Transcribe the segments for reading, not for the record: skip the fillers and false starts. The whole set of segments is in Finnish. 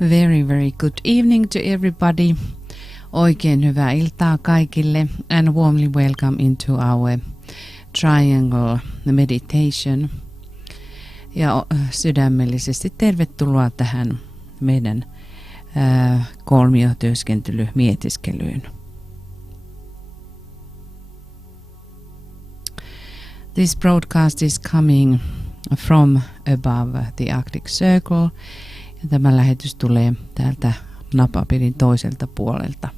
Very, very good evening to everybody. Oikein hyvää iltaa kaikille and warmly welcome into our triangle meditation. Ja sydämellisesti tervetuloa tähän meidän kolmiotyöskentelymietiskelyyn. This broadcast is coming from above the Arctic Circle. Ja tämä lähetys tulee täältä napapiirin toiselta puolelta.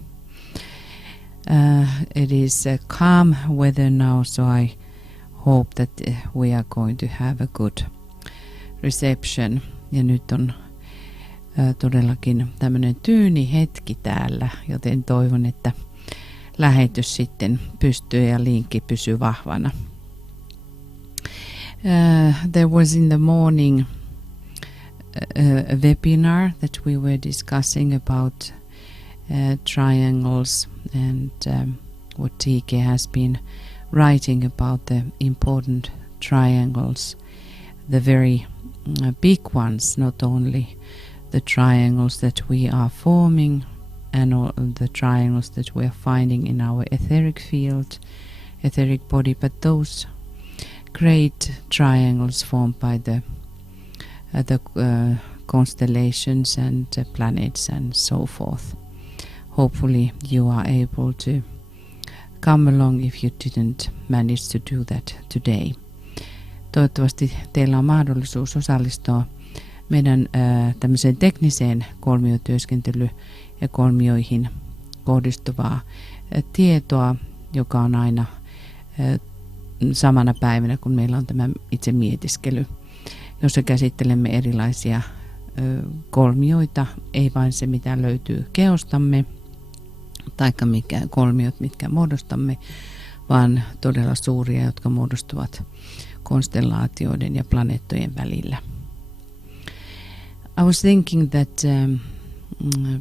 It is calm weather now, so I hope that we are going to have a good reception. Ja nyt on todellakin tämmöinen tyyni hetki täällä, joten toivon, että lähetys sitten pystyy ja linkki pysyy vahvana. There was in the morning a webinar that we were discussing about triangles and what TK has been writing about the important triangles, the very big ones, not only the triangles that we are forming and all the triangles that we are finding in our etheric field, etheric body, but those great triangles formed by the constellations and planets and so forth. Hopefully you are able to come along if you didn't manage to do that today. Toivottavasti teillä on mahdollisuus osallistua meidän tämmöiseen tekniseen kolmiotyöskentelyyn ja kolmioihin kohdistuvaa tietoa, joka on aina samana päivänä, kun meillä on tämä itse mietiskely, jossa käsittelemme erilaisia kolmioita, ei vain se mitä löytyy kehostamme, taikka kolmiot, mitkä muodostamme, vaan todella suuria, jotka muodostuvat konstellaatioiden ja planeettojen välillä. I was thinking that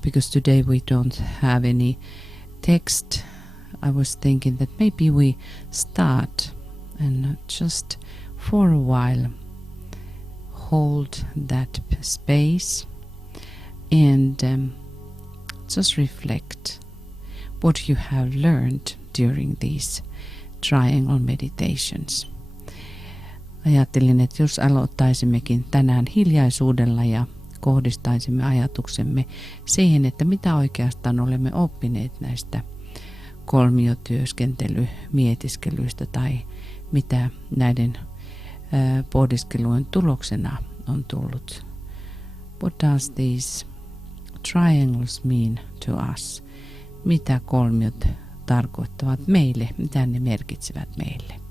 because today we don't have any text, I was thinking that maybe we start and just for a while hold that space and just reflect what you have learned during these triangle meditations. Ajattelin, että jos aloittaisimmekin tänään hiljaisuudella ja kohdistaisimme ajatuksemme siihen, että mitä oikeastaan olemme oppineet näistä kolmiotyöskentelymietiskelyistä tai mitä näiden pohdiskelujen tuloksena on tullut. What does these triangles mean to us? Mitä kolmiot tarkoittavat meille? Mitä ne merkitsevät meille?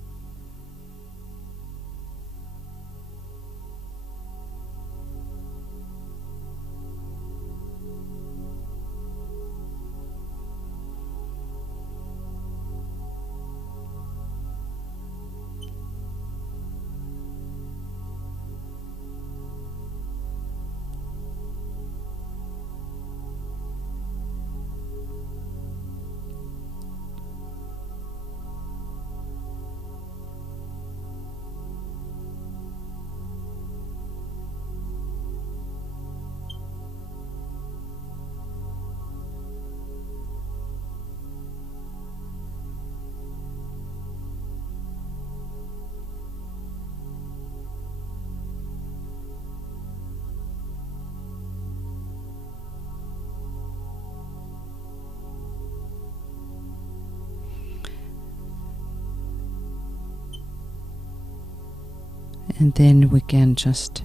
And then we can just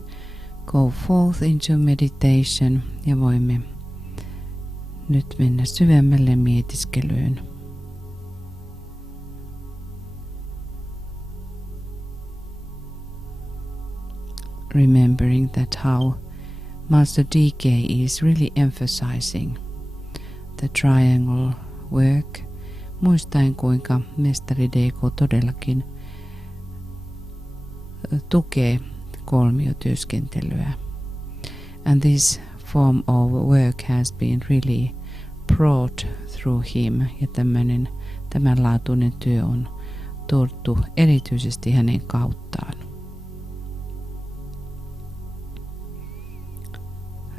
go forth into meditation ja voimme nyt mennä syvemmälle mietiskelyyn. Remembering that how Master DK is really emphasizing the triangle work, muistaen kuinka mestari DK todellakin tukee kolmiotyöskentelyä. And this form of work has been really brought through him, ja tämänlaatuinen työ on tuotu erityisesti hänen kauttaan.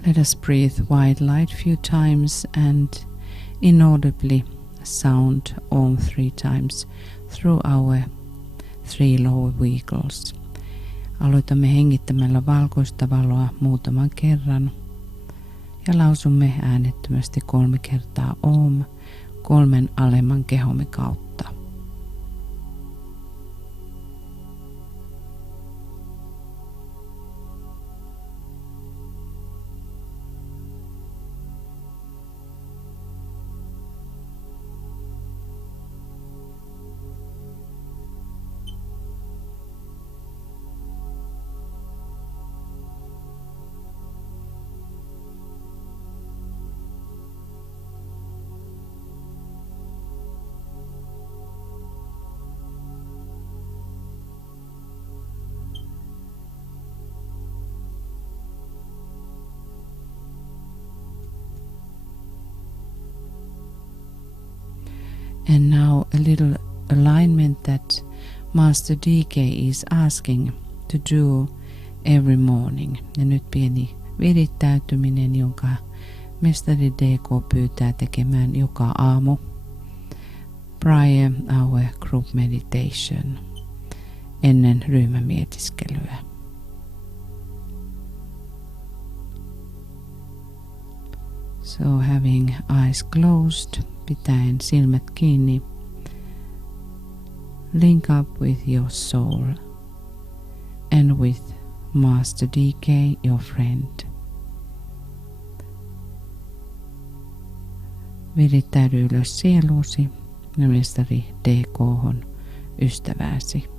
Let us breathe white light few times and inaudibly sound Om 3 times through our 3 lower vehicles. Aloitamme hengittämällä valkoista valoa muutaman kerran ja lausumme äänettömästi 3 kertaa Om 3 alemman kehomme kautta. And now a little alignment that Master DK is asking to do every morning. Ja nyt pieni virittäytyminen, jonka Mestari DK pyytää tekemään joka aamu prior our group meditation, ennen ryhmämietiskelyä. So having eyes closed, pitäen silmät kiinni, link up with your soul and with Master DK, your friend. Virittäydy ylös sieluusi ja Mestari DK:hon, ystävääsi.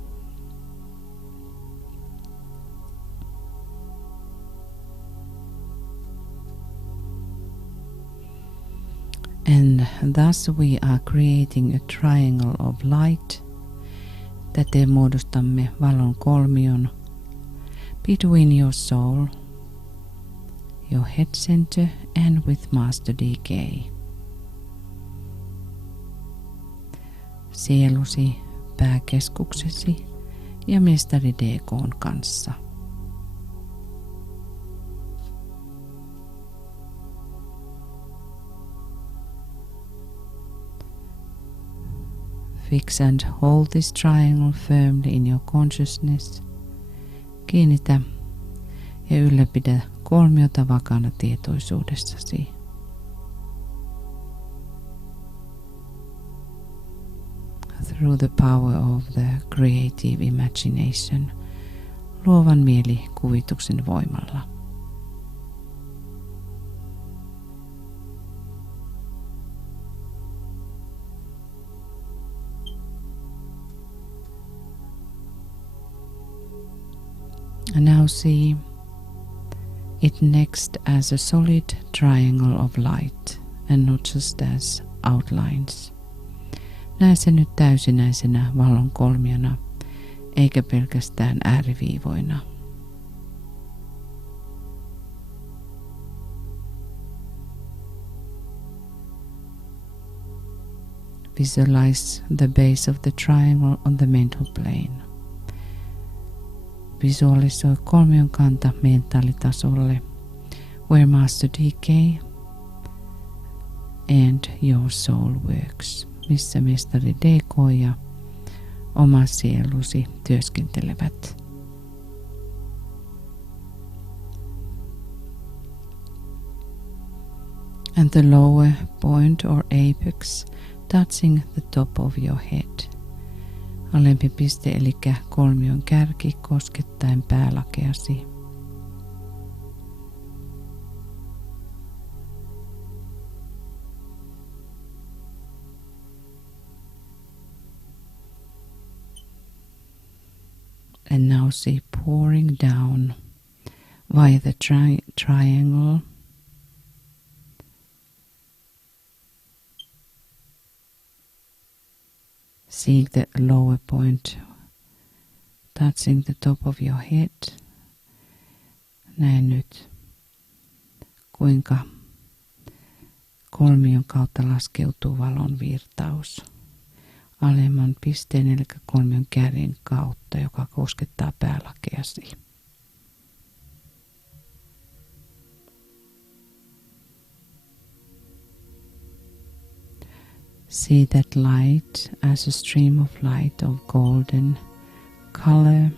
And thus we are creating a triangle of light. Täten muodostamme valon kolmion between your soul, your head center and with Master DK. Sielusi, pääkeskuksesi ja Mestari DK:n kanssa. Fix and hold this triangle firmly in your consciousness. Kiinnitä ja ylläpidä kolmiota vakaana tietoisuudessasi. Through the power of the creative imagination, luovan mielikuvituksen voimalla. And now see it next as a solid triangle of light and not just as outlines. Näe se nyt täysinäisenä valon kolmiona, eikä pelkästään ääriviivoina. Visualize the base of the triangle on the mental plane. Visualisoi kolmion kanta mentaalitasolle, where Master DK and your soul works, missä Mestari DK ja oma sielusi työskentelevät. And the lower point or apex touching the top of your head. Alempi piste eli kolmion kärki koskettaen päälakeasi. And now see pouring down via the triangle. Seeing the lower point touching the top of your head. Näe nyt, kuinka kolmion kautta laskeutuu valon virtaus alemman pisteen eli kolmion kärjen kautta, joka koskettaa päälakeasi. See that light as a stream of light of golden color.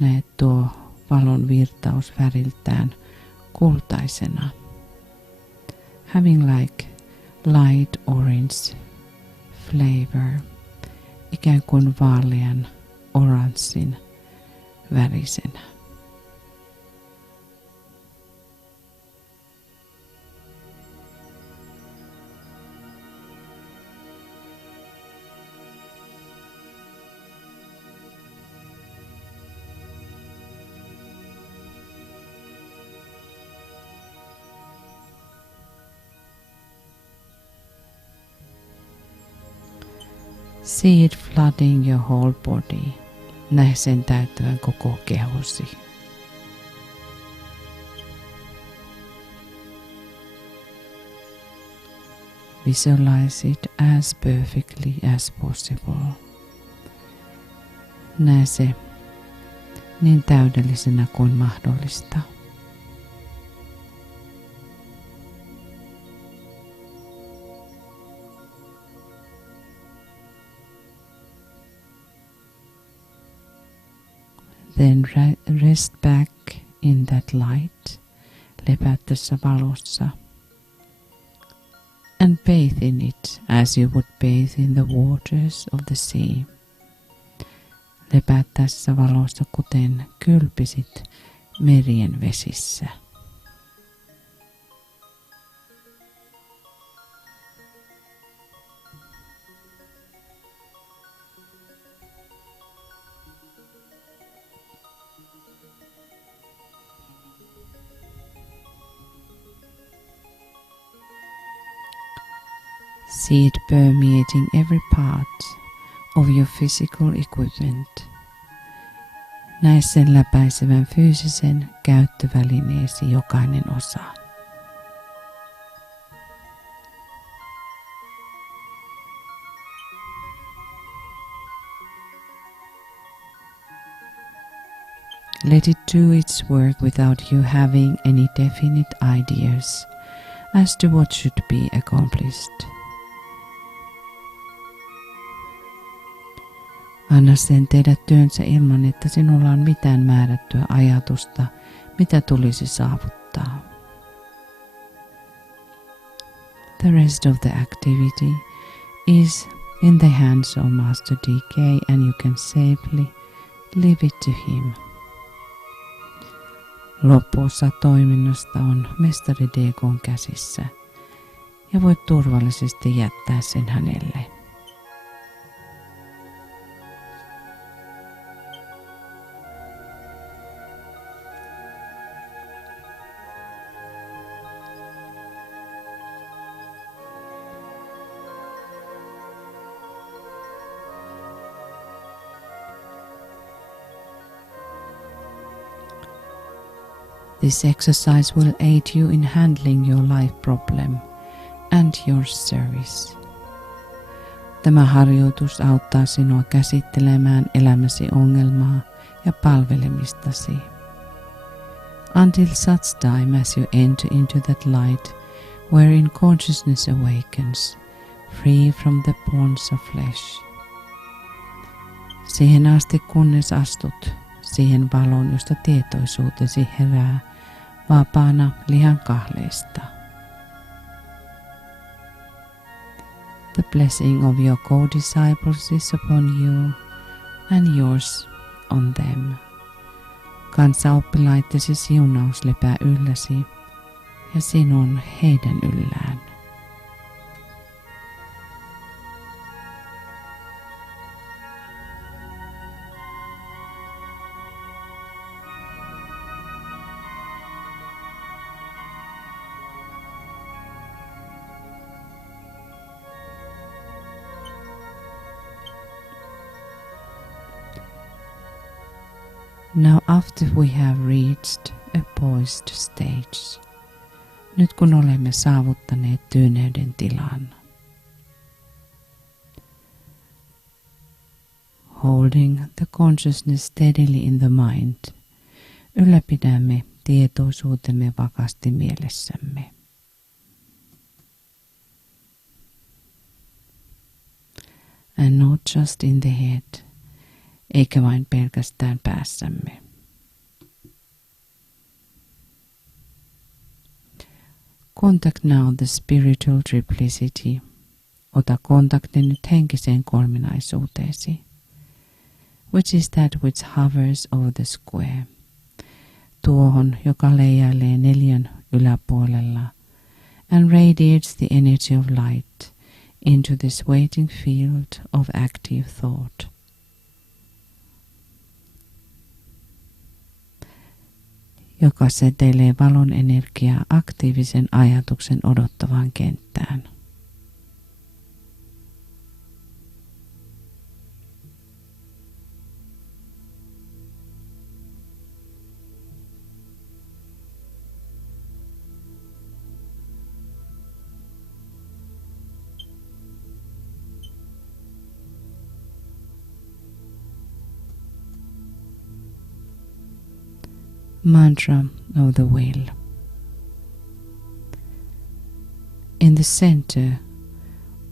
Näet tuo valon virtaus väriltään kultaisena. Having like light orange flavor, ikään kuin vaalean oranssin värisenä. See it flooding your whole body. Näe sen täyttävän koko kehosi. Visualize it as perfectly as possible. Näe se niin täydellisenä kuin mahdollista. Then rest back in that light, lepää tässä valossa, and bathe in it as you would bathe in the waters of the sea. Lepää tässä valossa, kuten kylpisit merien vesissä. See it permeating every part of your physical equipment. Näe sen läpäisevän fyysisen käyttövälineesi jokainen osa. Let it do its work without you having any definite ideas as to what should be accomplished. Anna sen tehdä työnsä ilman, että sinulla on mitään määrättyä ajatusta, mitä tulisi saavuttaa. The rest of the activity is in the hands of Master DK and you can safely leave it to him. Loppuosa toiminnasta on mestari DK:n käsissä ja voit turvallisesti jättää sen hänelle. This exercise will aid you in handling your life problem and your service. Tämä harjoitus auttaa sinua käsittelemään elämäsi ongelmaa ja palvelemistasi. Until such time as you enter into that light wherein consciousness awakens, free from the bonds of flesh. Siihen asti kunnes astut siihen valoon, josta tietoisuutesi herää vapaana lihan kahleista. The blessing of your co-disciples is upon you and yours on them. Kanssaoppilaittesi siunaus lepää ylläsi ja sinun heidän yllään. Now after we have reached a poised stage, nyt kun olemme saavuttaneet tyyneyden tilan, holding the consciousness steadily in the mind, ylläpidämme tietoisuutemme vakaasti mielessämme. and not just in the head, eikä vain pelkästään päässämme. Contact now the spiritual triplicity. Ota kontakti nyt henkiseen kolminaisuuteesi, which is that which hovers over the square. Tuohon, joka leijailee neljän yläpuolella, and radiates the energy of light into this waiting field of active thought. Joka seteilee valon energiaa aktiivisen ajatuksen odottavaan kenttään. Mantra of the will. In the center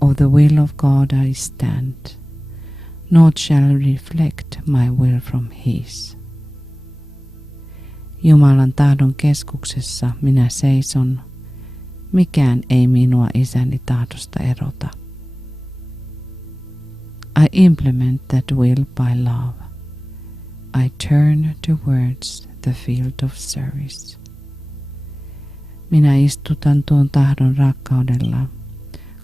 of the will of God I stand, naught shall reflect my will from His. Jumalan tahdon keskuksessa minä seison, mikään ei minua Isäni tahdosta erota. I implement that will by love. I turn towards the field of service. Minä istutan tuon tahdon rakkaudella.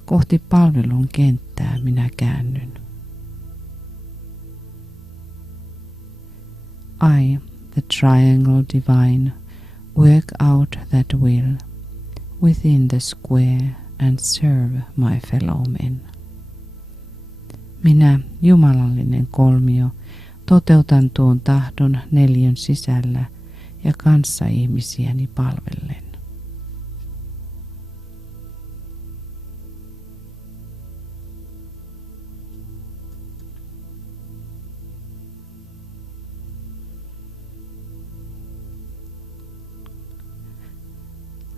Kohti palvelun kenttää minä käännyn. I, the triangle divine, work out that will within the square and serve my fellow men. Minä, jumalallinen kolmio, toteutan tuon tahdon neljön sisällä ja kanssaihmisiäni palvellen.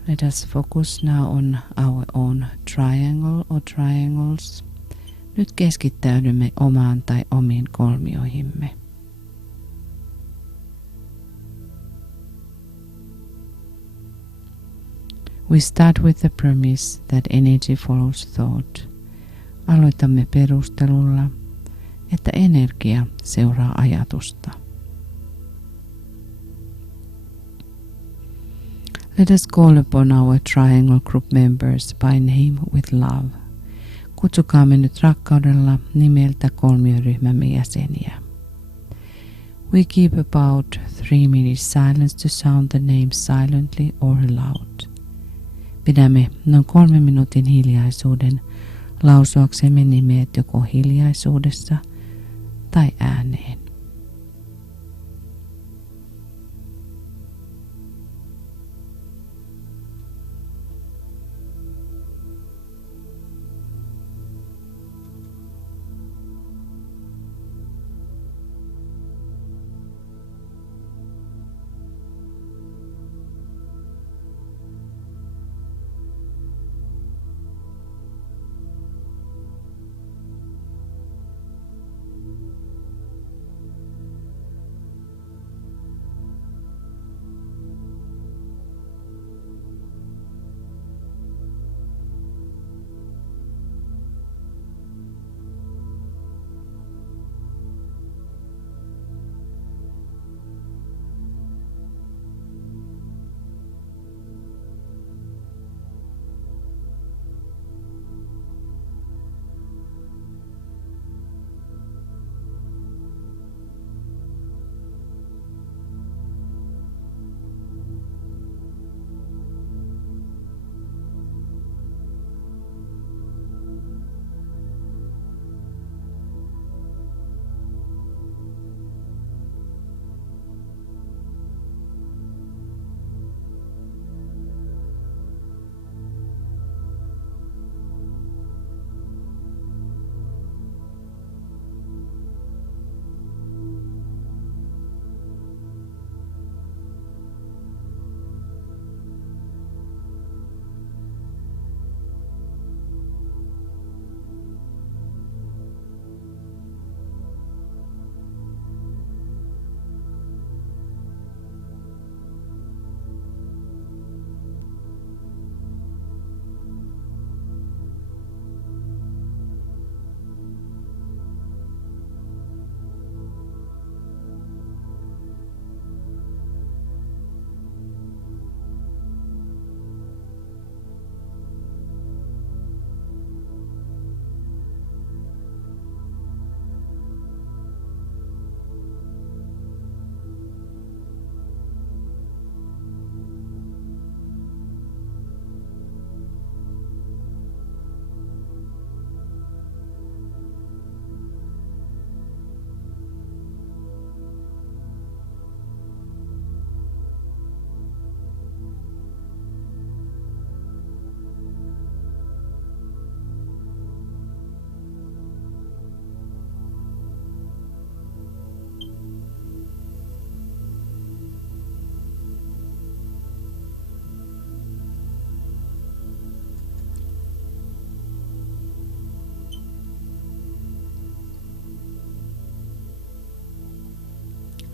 Let us focus now on our own triangle or triangles. Nyt keskittäydymme omaan tai omiin kolmioihimme. We start with the premise that energy follows thought. Aloitamme perustelulla, että energia seuraa ajatusta. Let us call upon our triangle group members by name with love. Kutsukaamme nyt rakkaudella nimeltä kolmioryhmämme jäseniä. We keep about 3 minutes silence to sound the name silently or loud. Pidämme noin 3 minuutin hiljaisuuden lausuaksemme nimeet joko hiljaisuudessa tai ääneen.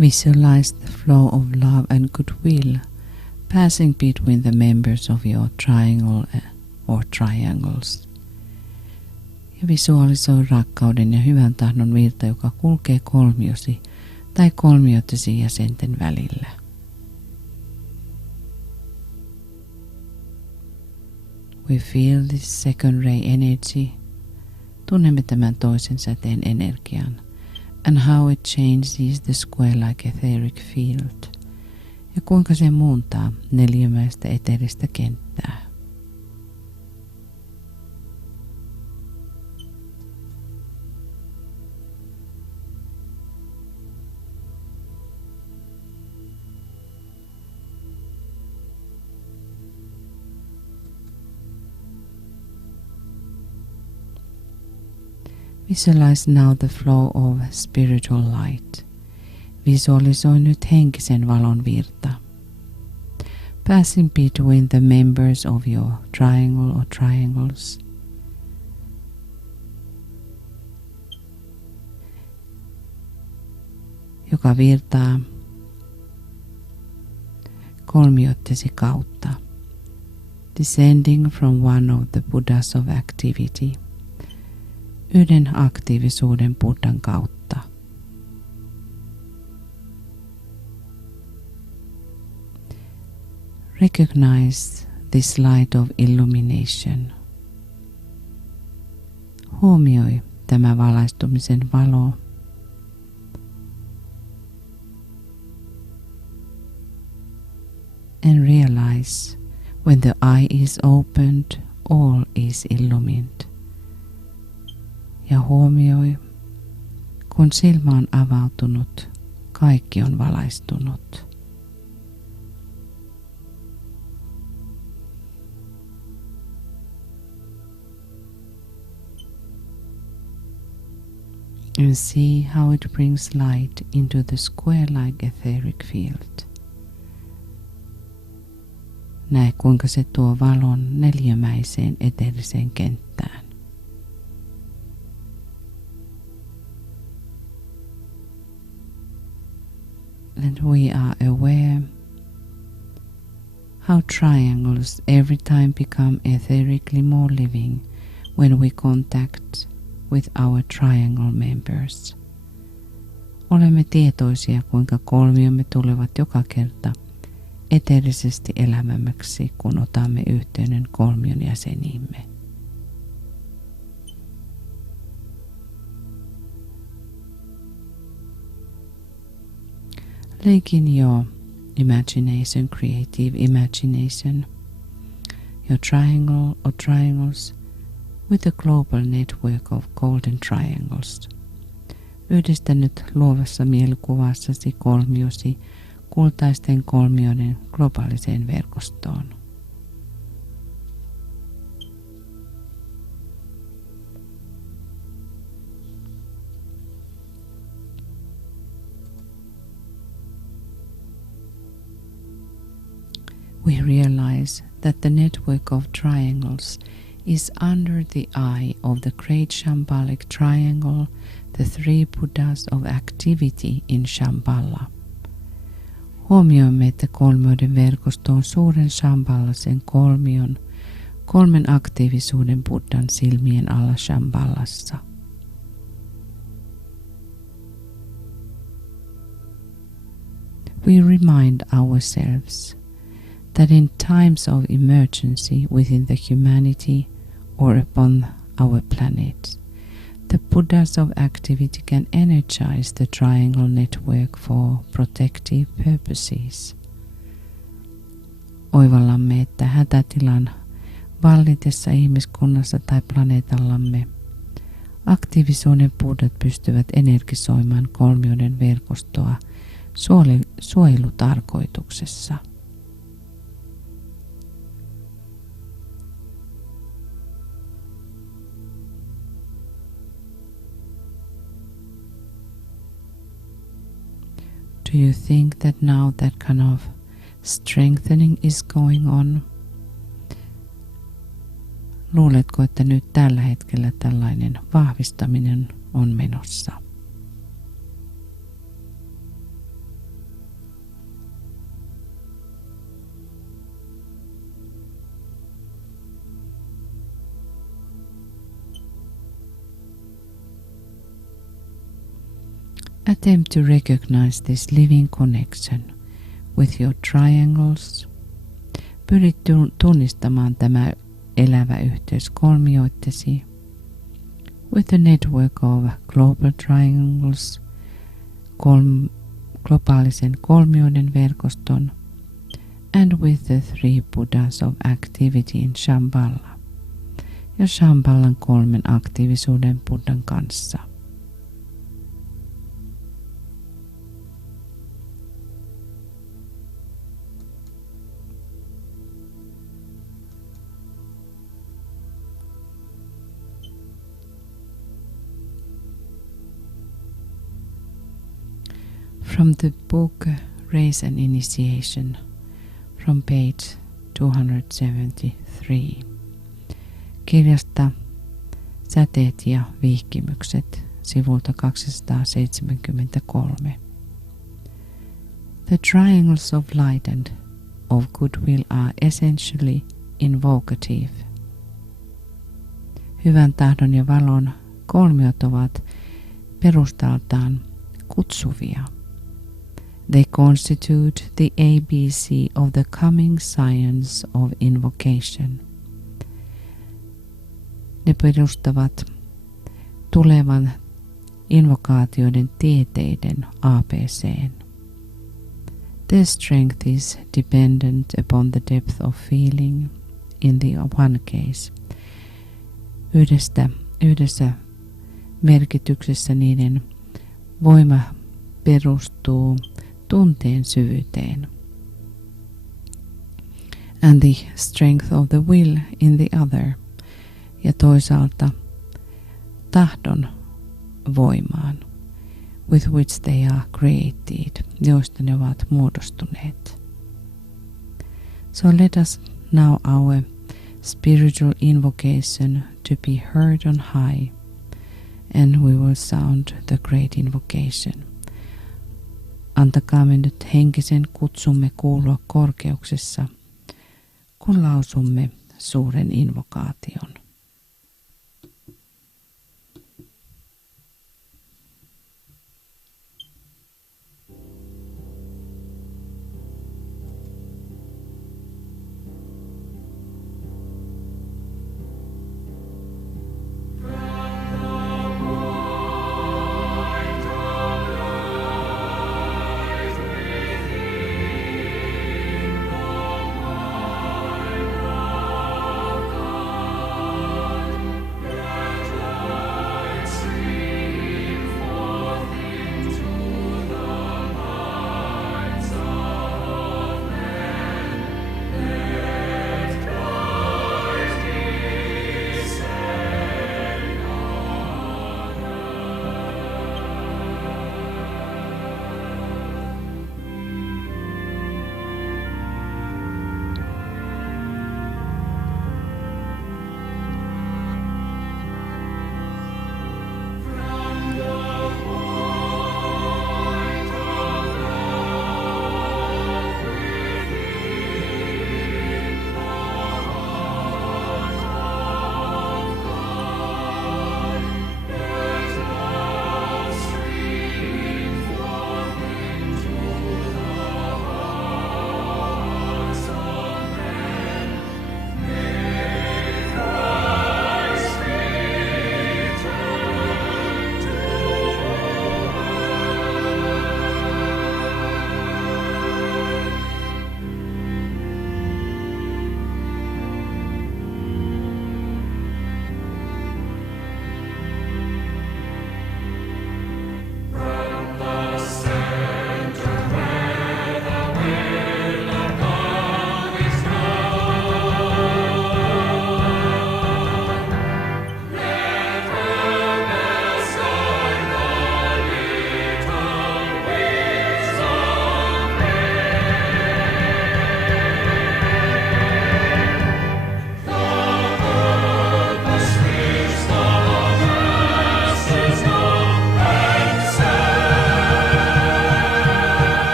Visualize the flow of love and goodwill passing between the members of your triangle or triangles. Ja visualisoi rakkauden ja hyvän tahdon virta, joka kulkee kolmiosi tai kolmiotesi jäsenten välillä. We feel this second ray energy. Tunnemme tämän toisen säteen energian. And how it changes the square-like etheric field. Ja kuinka se muuntaa neliömäistä eteeristä kenttää. Visualize now the flow of spiritual light. Visualisoi nyt henkisen valon virta. Passing between the members of your triangle or triangles. Joka virtaa kolmiottesi kautta. Descending from one of the Buddhas of activity. Yhden aktiivisuuden Buddhan kautta. Recognize this light of illumination. Huomioi tämä valaistumisen valo. And realize when the eye is opened, all is illumined. Ja huomioi, kun silmä on avautunut, kaikki on valaistunut. And see how it brings light into the square-like etheric field. Näe kuinka se tuo valon neliömäiseen eteeriseen kenttään. And we are aware how triangles every time become etherically more living when we contact with our triangle members. Olemme tietoisia, kuinka kolmiomme tulevat joka kerta eteerisesti elävämmäksi, kun otamme yhteyden kolmion jäseniimme. Link in your imagination, creative imagination, your triangle or triangles with a global network of golden triangles. Yhdistä nyt luovassa mielikuvassasi kolmiosi kultaisten kolmioiden globaaliseen verkostoon. We realize that the network of triangles is under the eye of the great Shambhalic triangle, the three Buddhas of activity in Shambhala. Huomioimme, että kolmioiden verkosto on suuren Shambhalasen kolmion, kolmen aktiivisuuden Buddhan silmien alla Shambhalassa. We remind ourselves that in times of emergency within the humanity or upon our planet, the Buddhas of activity can energize the triangle network for protective purposes. Oivallamme, että hätätilan vallitessa ihmiskunnassa tai planeetallamme aktiivisuuden Buddhat pystyvät energisoimaan kolmioiden verkostoa suojelutarkoituksessa. Do you think that now that kind of strengthening is going on? Luuletko, että nyt tällä hetkellä tällainen vahvistaminen on menossa? Attempt to recognize this living connection with your triangles. Pyrit tunnistamaan tämä elävä yhteys kolmioittesi with a network of global triangles, globaalisen kolmioiden verkoston, and with the three Buddhas of activity in Shambhala ja Shambhalan 3 aktiivisuuden Buddhan kanssa. From the book Raise an Initiation, from page 273. Kirjasta Säteet ja vihkimykset, sivulta 273. The triangles of light and of goodwill are essentially invocative. Hyvän tahdon ja valon kolmiot ovat perustaltaan kutsuvia. They constitute the ABC of the coming science of invocation. Ne perustavat tulevan invokaatioiden tieteiden ABC:n. Their strength is dependent upon the depth of feeling in the one case. Yhdessä merkityksessä niiden voima perustuu tunteen syvyyteen. And the strength of the will in the other. Ja toisaalta tahdon voimaan, with which they are created, joista ne ovat muodostuneet. So let us now our spiritual invocation to be heard on high, and we will sound the great invocation. Antakaamme nyt henkisen kutsumme kuulua korkeuksessa, kun lausumme suuren invokaation.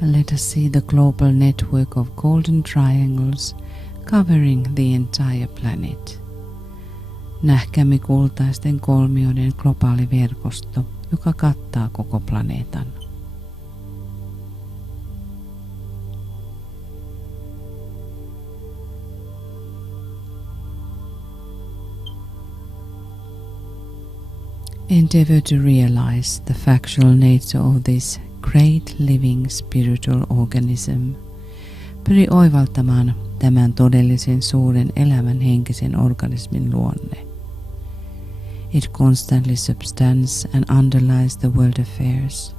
Let us see the global network of golden triangles covering the entire planet. Nähkäämme kultaisten kolmioiden globaali verkosto, joka kattaa koko planeetan. Endeavor to realize the factual nature of this great living spiritual organism. Pyri oivaltamaan tämän todellisen suuren elävän henkisen organismin luonne. It constantly substance and underlies the world affairs.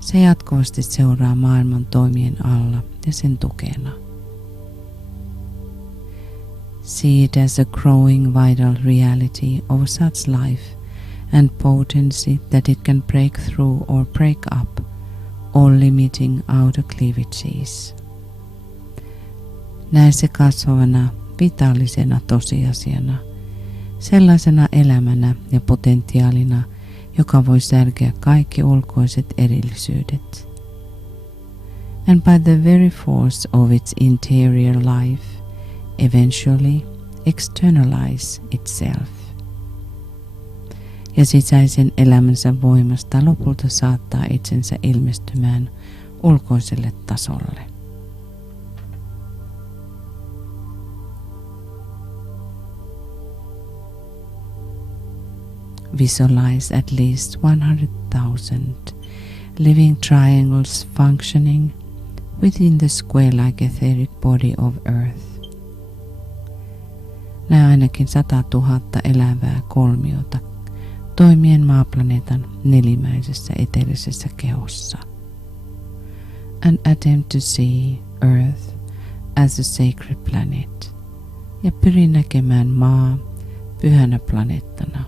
Se jatkuvasti seuraa maailman toimien alla ja sen tukena. See it as a growing vital reality of such life and potency that it can break through or break up all limiting outer cleavages. Näe se kasvavana, vitaalisena tosiasiana, sellaisena elämänä ja potentiaalina, joka voi särkeä kaikki ulkoiset erillisyydet. And by the very force of its interior life, eventually externalize itself. Ja sisäisen elämänsä voimasta lopulta saattaa itsensä ilmestymään ulkoiselle tasolle. Visualize at least 100,000 living triangles functioning within the square-like etheric body of Earth. Näe ainakin 100,000 elävää kolmiota toimien maaplaneetan nelimäisessä eteerisessä kehossa. And attempt to see Earth as a sacred planet. Ja pyri näkemään maa pyhänä planeettana.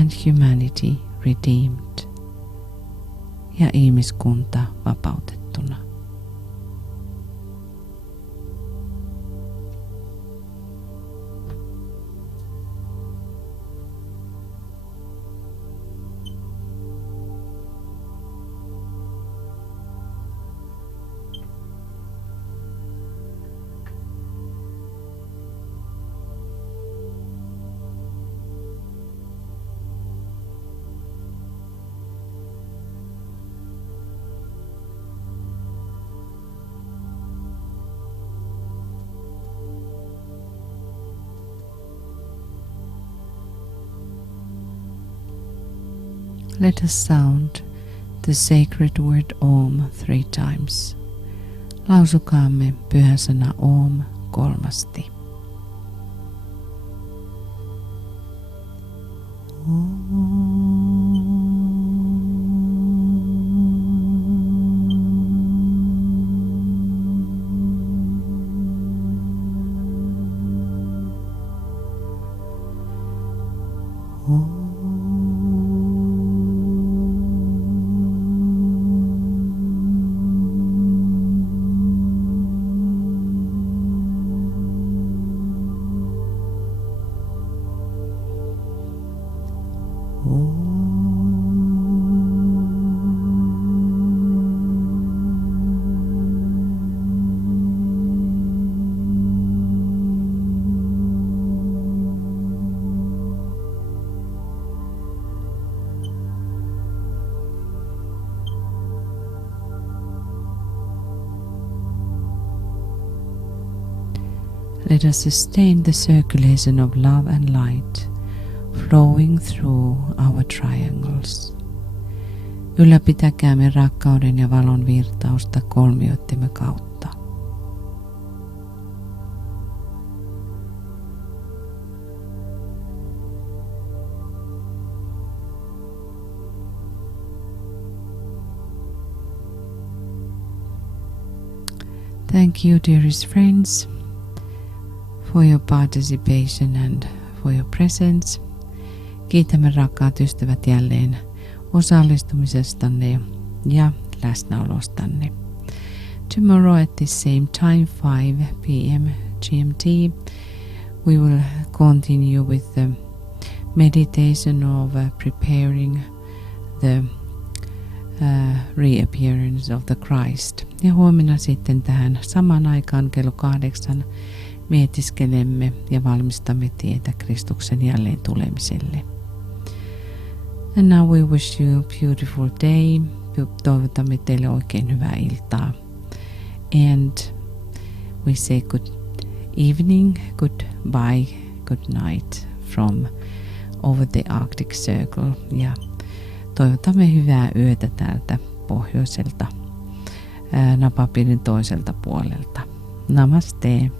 And humanity redeemed. Ja ihmiskunta vapautettuna. Let us sound the sacred word Om 3 times. Lausukaamme pyhä sana Om 3. Let us sustain the circulation of love and light flowing through our triangles. Ylläpitäkäämme rakkauden ja valon virtausta kolmioittemme kautta. Thank you, dearest friends, for your participation and for your presence. Kiitämme rakkaat ystävät jälleen osallistumisestanne ja läsnäolostanne. Tomorrow at the same time, 5 p.m. GMT, we will continue with the meditation of preparing the reappearance of the Christ. Ja huomenna sitten tähän samaan aikaan kello 8 mietiskelemme ja valmistamme tietä Kristuksen jälleen tulemiselle. And now we wish you a beautiful day. Toivotamme teille oikein hyvää iltaa. And we say good evening, goodbye, good night from over the Arctic Circle. Ja toivotamme hyvää yötä täältä pohjoiselta napapiirin toiselta puolelta. Namaste.